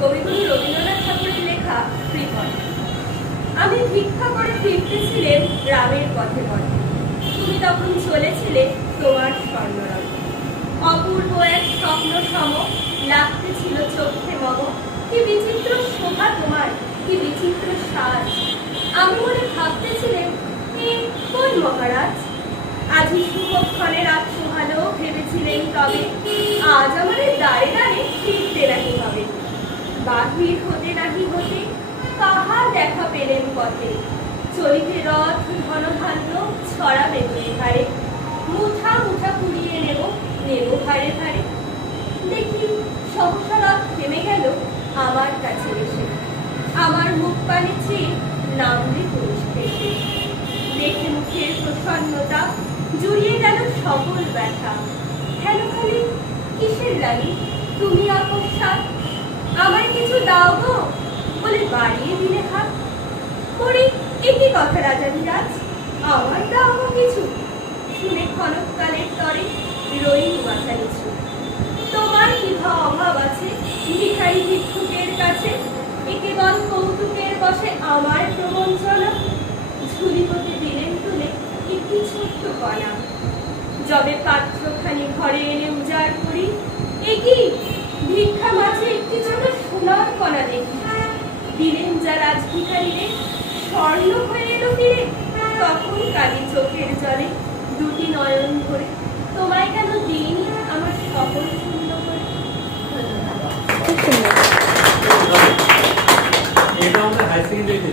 কবিগুরু রবীন্দ্রনাথ ঠাকুরের লেখা কৃপণ আমি ভিক্ষা করে ফিরতেছিলেন গ্রামের পথে পথে। তুমি তখন চলেছিলে তোমার স্বর্ণরঙে অপূর্ব এক স্বপ্ন সম লাগতেছিল চোখে মম। কি বিচিত্র শোভা তোমার, কি বিচিত্র সাজ। আমি মনে ভাবতেছিলেন কোন মহারাজ? আজি শুভক্ষণে রাত সোহালো ভেবেছিলেন তবে আজ বাহির হতে নাহি হতে কাহার দেখা পেলেন পথে। চলিতে রথ, ঘনধান্য ছড়া বেগুনে ধারে। মুঠা মুঠা কুড়িয়ে নেব নেব ভারে ভারে দেখি, সহসা রথ থেমে গেল আমার কাছে এসে। আমার মুখ পানে চেয়ে নামলে পুরুষ থেকে দেখে মুখের প্রসন্নতা, জুড়িয়ে গেল সকল ব্যথা। হেন খালি? কিসের রানী? তুমি আকস্মাত আমায় কিছু দাও গো। বলে বাড়িয়ে দিলে হাত। করি একই কথা রাজা বিরাজ। আমার দাও গো কিছু। শুনে ক্ষণকালের তরে রইল মাথা নিচু তোমার কি ভা অভাব আছে? ভিখারি ভিক্ষুকের কাছে? একেবল কৌতুকের বসে আমার প্রবঞ্চনা ঝুলি হতে দিলেন তুলে একটি ছোট্ট কণা যবে পাত্রখানি ঘরে এনে উজাড় করি। একই ভিক্ষা মাঝে একটি করা দেখি দিলেন যা রাজভিখারিরে স্বর্ণ হয়ে এলো ফিরে। তখন কালি চোখের জলে দুটি নয়ন করে তোমায় কেন দিইনি আমার সকল শূন্য করে? ধন্যবাদ। এটা আমাদের হাই সেকেন্ডারিতে।